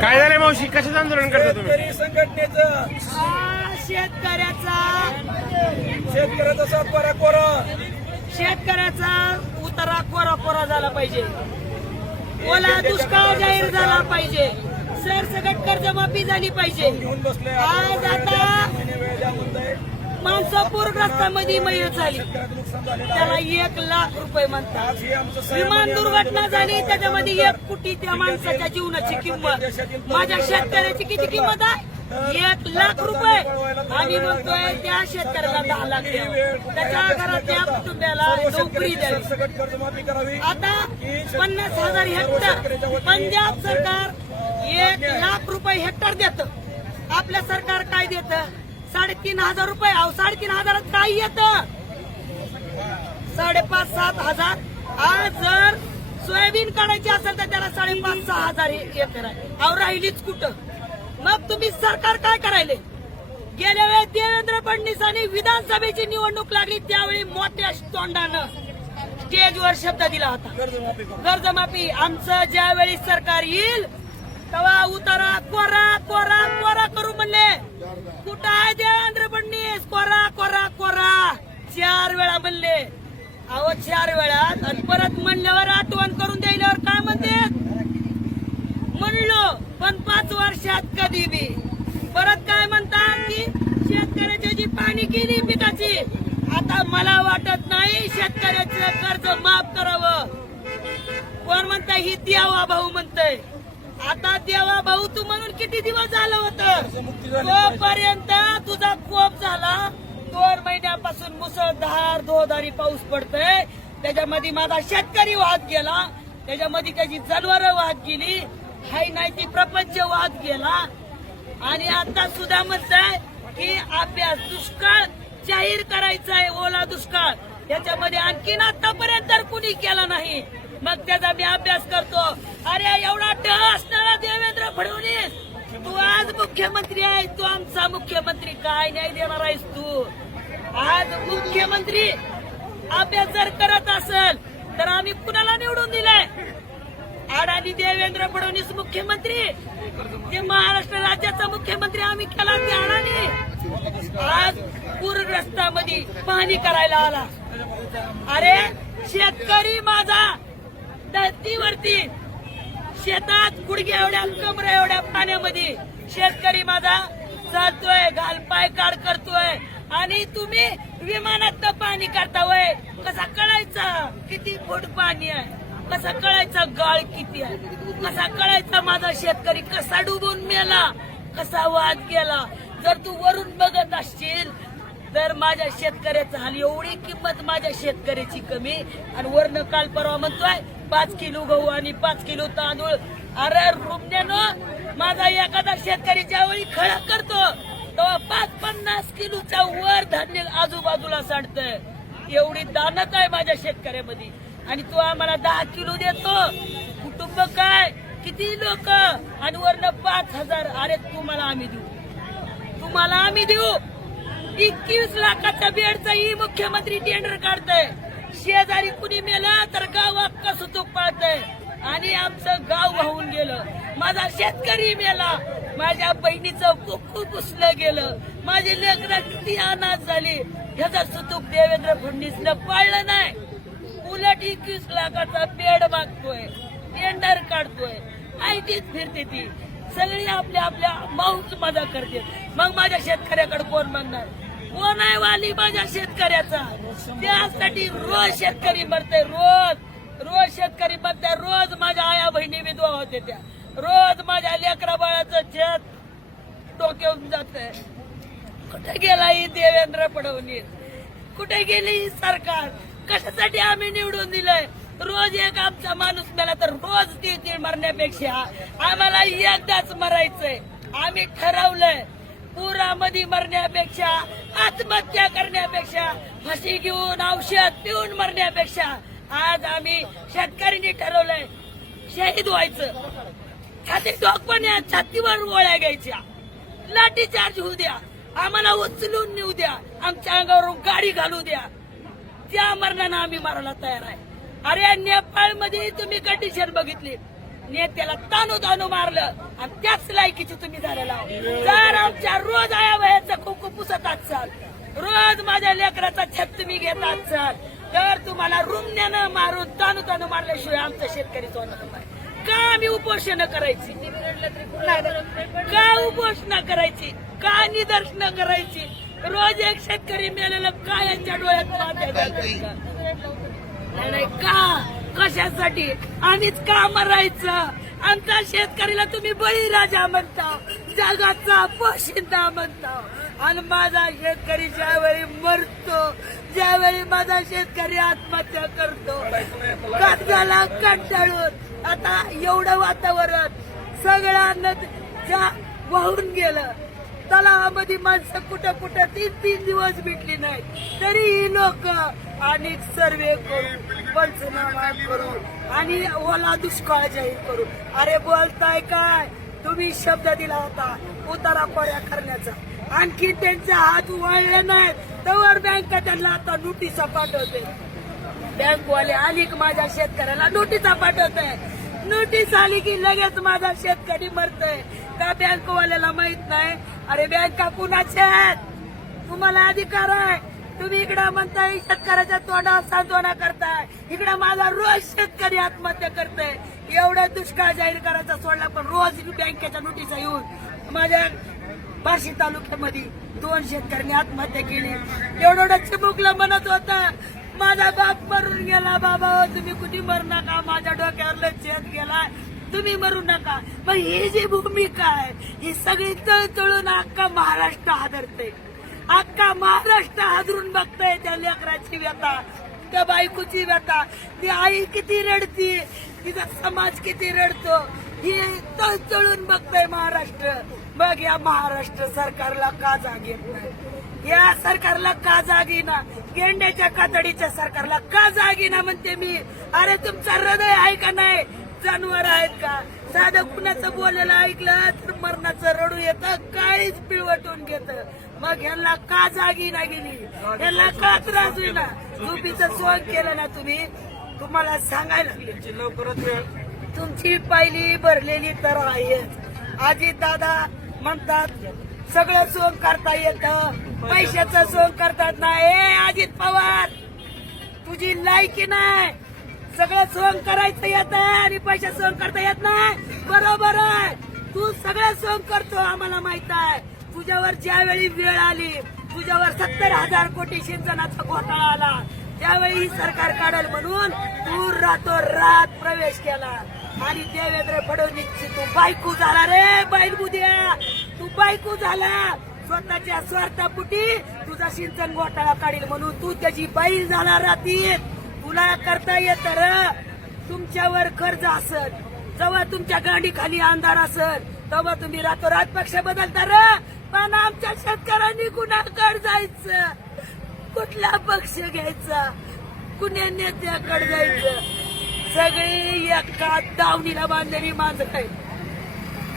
काय झालंय मावशी? कशाचं आंदोलन करता तुम्ही? शेतकरी संघटनेचं शेतकऱ्याचा शेतकऱ्याचा सातबारा कोरा. शेतकऱ्याचा उतारा कोरा कोरा झाला पाहिजे. ओला दुष्काळ जाहीर झाला पाहिजे. सरसकट कर्जमाफी झाली पाहिजे. घेऊन बसले आज आता महिने वेळ द्या म्हणताय माणसं पूरग्रस्तामध्ये मयत झाली. त्याला एक लाख रुपये म्हणतात. विमान दुर्घटना झाली त्याच्यामध्ये एक कोटी त्या माणसाच्या जीवनाची किंमत. माझ्या शेतकऱ्याची किती किंमत आहे? एक लाख रुपये. आम्ही म्हणतोय त्या शेतकऱ्याला दहा लाख द्यावं त्याच्या घरातल्या कुटुंबाला नोकरी द्यावी आता पन्नास हजार हेक्टर पंजाब सरकार एक लाख रुपये हेक्टर देत. आपल्या सरकार काय देतं? साडेतीन हजार रुपये. अहो साडेतीन हजारात काय येत. साडेपाच सात हजार. आज जर सोयाबीन काढायची असेल तर त्याला साडेपाच सहा हजार येत एकर अहो राहिलीच कुठं? मग तुम्ही सरकार काय करायले? गेल्या वेळेस देवेंद्र फडणवीसांनी विधानसभेची निवडणूक लागली त्यावेळी मोठ्या तोंडानं स्टेजवर शब्द दिला होता. कर्जमाफी. आमचं ज्यावेळी सरकार येईल तेव्हा उतारा कोरा कोरा म्हणले कुठं आहे देवेंद्र फडणवीस कोरा कोरा कोरा चार वेळा म्हणले. अहो चार वेळा. आणि परत म्हणल्यावर आठवण करून द्यायल्यावर काय म्हणते? म्हणलो पण पाच वर्षात कधी बी. परत काय म्हणतात की शेतकऱ्याची जी पाणी केली पिकाची आता मला वाटत नाही शेतकऱ्याचं कर्ज माफ करावं. कोण म्हणताय? ही देवा भाऊ म्हणतय. आता देवा भाऊ तू म्हणून किती दिवस झालं होतं? तोपर्यंत तुझा कोप झाला. दोन महिन्यापासून मुसळधार धोधारी पाऊस पडतोय. त्याच्यामध्ये माझा शेतकरी वाहत गेला. त्याच्यामध्ये त्याची जनावरं वाहत गेली. हाय नाही ती प्रपंच वाहत गेला. आणि आता सुद्धा म्हणताय की अभ्यास दुष्काळ जाहीर करायचा आहे ओला दुष्काळ. याच्यामध्ये आणखीन आतापर्यंत तर कुणी केला नाही. मग त्याचा मी अभ्यास करतो. अरे एवढा डह असणारा देवेंद्र फडणवीस तू आज मुख्यमंत्री आहे तू आमचा मुख्यमंत्री काय न्याय देणार आहेस तू? मुख्यमंत्री अभ्यास जर करत असेल तर आम्ही कुणाला निवडून दिलाय? अडाणी देवेंद्र फडणवीस मुख्यमंत्री. ते महाराष्ट्र राज्याचा मुख्यमंत्री आम्ही केला ते अडाणी. आज पूरग्रस्तामध्ये पाहणी करायला आला. अरे शेतकरी माझा धरतीवरती. शेतात गुडघ्या एवढ्या कमऱ्या एवढ्या पाण्यामध्ये. शेतकरी माझा चालतोय घालपाय काढ करतोय. आणि तुम्ही विमानात पाणी काढता वय कसा कळायचा? किती फूट पाणी आहे? कसा कळायचा? गाळ किती आहे? कसा कळायचा? माझा शेतकरी कसा डुबून मेला? कसा वाद गेला जर तू वरून बघत असशील तर माझ्या शेतकऱ्याचा हाल एवढी किंमत माझ्या शेतकऱ्याची कमी. आणि वरनं काल परवा म्हणतोय पाच किलो गहू आणि पाच किलो तांदूळ. अरे रुमण्यानो माझा एखादा शेतकरी ज्यावेळी खळा करतो तेव्हा पाच पन्नास किलोच्या वर धान्य आजूबाजूला सांडतंय एवढी दानत आहे माझ्या शेतकऱ्यामध्ये. आणि तू आम्हाला दहा किलो देतो. कुटुंब काय? किती लोक? आणि वरनं पाच हजार. अरे तुम्हाला आम्ही देऊ. तुम्हाला आम्ही देऊ. एकवीस लाखाच्या बेडचा ही मुख्यमंत्री टेंडर काढतय. शेजारी कुणी मेला तर गाव कसं सुतूक पाळतय? आणि आमचं गाव वाहून गेलं. माझा शेतकरी मेला. माझ्या बहिणीचं कुकू पुसलं गेलं. माझी लेकरं किती अनाथ झाली. ह्याचा सुतूक देवेंद्र फडणवीसनं पाळलं नाही. उलट एकवीस लाखाचा बेड मागतोय. टेंडर काढतोय. आयटीच फिरते ती. सगळी आपल्या आपल्या माऊच मजा करते. मग माझ्या शेतकऱ्याकडे कोण म्हणणार कोण आहे वाली माझ्या शेतकऱ्याचा? त्यासाठी रोज शेतकरी मरते रोज. रोज शेतकरी मरते रोज माझ्या आया बहिणी विधवा होते त्या. रोज माझ्या लेकरा बाळाचं शेत डोक्यावून जात कुठे गेला ही देवेंद्र फडणवीस? कुठे गेली ही सरकार? कशासाठी आम्ही निवडून दिलंय? रोज एक आमचा माणूस मेला तर रोज ती ती मरण्यापेक्षा आम्हाला एकदाच मरायचंय. आम्ही ठरवलंय पुरामध्ये मरण्यापेक्षा आत्महत्या करण्यापेक्षा फाशी घेऊन औषध पिऊन मरण्यापेक्षा आज आम्ही शेतकऱ्यांनी ठरवलंय. शहीद व्हायचं. छाती टोकपण्या छातीवर गोळ्या घ्यायच्या. लाठी चार्ज होऊ द्या. आम्हाला उचलून नेऊ द्या. आमच्या अंगावरून गाडी घालू द्या. त्या मरणानं आम्ही मारायला तयार आहे. अरे नेपाळमध्ये तुम्ही कंडिशन बघितली. नेत्याला तानू तानू मारलं आणि त्याच लायकीची तुम्ही झालेला जर आमच्या रोज आया वयाचा कुकू पुसत असाल रोज माझ्या लेकराचा छत तुम्ही घेत असाल तर तुम्हाला रुमण्यानं मारून तानू तानू मारल्याशिवाय आमचा शेतकरी होणार नाही. का आम्ही उपोषण करायची. का उपोषण करायची? का निदर्शन करायची? रोज एक शेतकरी मेलेलं का यांच्या डोळ्यात का? कशासाठी? आम्हीच का मरायचं? आमच्या शेतकरीला तुम्ही बळीराजा म्हणता. जगाचा पोशिंदा म्हणता. आणि माझा शेतकरी ज्यावेळी मरतो ज्यावेळी माझा शेतकरी आत्महत्या करतो कर्जाला कंटाळून? आता एवढं वातावरण सगळ्या ज्या वाहून गेलं. तलावामध्ये माणसं कुठं कुठं तीन तीन दिवस भेटली नाही तरी ही लोक आणि सर्वे करू पंचनामा करू आणि ओला दुष्काळ जाहीर करू अरे बोलताय काय? तुम्ही शब्द दिला होता उतारा पर्या करण्याचा. आणखी त्यांचे हात वळले नाहीत. तर बँक त्यांना आता नोटीसा पाठवते. बँकवाले आली की माझ्या शेतकऱ्याला नोटीसा पाठवत. आहे नोटीस आली की लगेच माझा शेतकरी मरतोय. का बँकवाल्याला माहीत नाही? अरे बँका कुणाचे आहेत? तुम्हाला अधिकार आहे. तुम्ही इकडं म्हणताय शेतकऱ्याच्या तोंडावर सांत्वना करताय. इकडं माझा रोज शेतकरी आत्महत्या करताय. एवढं दुष्काळ जाहीर करायचा सोडला पण रोज बँकेच्या नोटीसा येऊन माझ्या बार्शी तालुक्यामध्ये दोन शेतकऱ्यांनी आत्महत्या केली. एवढं चिमुकला म्हणत होता माझा बाप मरून गेला बाबा तुम्ही कुठे मरू नका माझ्या डोक्यावर शेत गेला तुम्ही मरू नका. मग ही जी भूमिका आहे ही सगळी तळतळून अख्खा महाराष्ट्र हादरते अख्खा महाराष्ट्र हादरून बघतय त्या लेकराची व्यथा त्या बायकोची व्यथा. ती आई किती रडती तिचा समाज किती रडतो ही तळतळून बघतय महाराष्ट्र. मग या महाराष्ट्र सरकारला का जाग येत नाही? या सरकारला का जाग येईना? गेंड्याच्या कातडीच्या सरकारला का जाग येईना म्हणते मी? अरे तुमचं हृदय आहे का नाही? जानवर आहेत का? साधं कुणाचं बोलायला ऐकलं तर मरणाचं रडू येतं काळीच पिळवटून घेत. मग ह्यांना का जागी ना गेली? ह्यांना का त्रास होईना? झोपीचं सोंग केलं ना तुम्ही? तुम्हाला सांगायला लवकरच तुमची पहिली भरलेली तर आहे आजी दादा म्हणतात सगळं सोन करता येतं. पैशाचं सोन करतात ना ए अजित पवार तुझी लायकी नाही? सगळं सोन करायचं येत आणि पैसे सोन करता येत नाही. बरोबर आहे. तू सगळं सोन करतो आम्हाला माहीत आहे. तुझ्यावर ज्यावेळी वेळ आली तुझ्यावर सत्तर हजार कोटी सिंचनाचा घोटाळा आला त्यावेळी ही सरकार काढल म्हणून तू रातो रात प्रवेश केला. आणि देवेंद्र फडणवीसची तू बायको झाला रे बैल बुद्या. तू बायकू झाला. स्वतःच्या स्वार्थापुटी तुझा सिंचन घोटाळा काढील म्हणून तू त्याची बैल झाला राहती तुला करता येत र. तुमच्यावर कर्ज असत जेव्हा तुमच्या गाडी खाली अंधार असत तेव्हा तुम्ही रातोरात पक्ष बदलता र. पण आमच्या शेतकऱ्यांनी कुणाकडे जायचं? कुठला पक्ष घ्यायचा? कुण्या नेत्याकडे जायचं? सगळी एका दावणीला बांधलेली माणसं आहेत.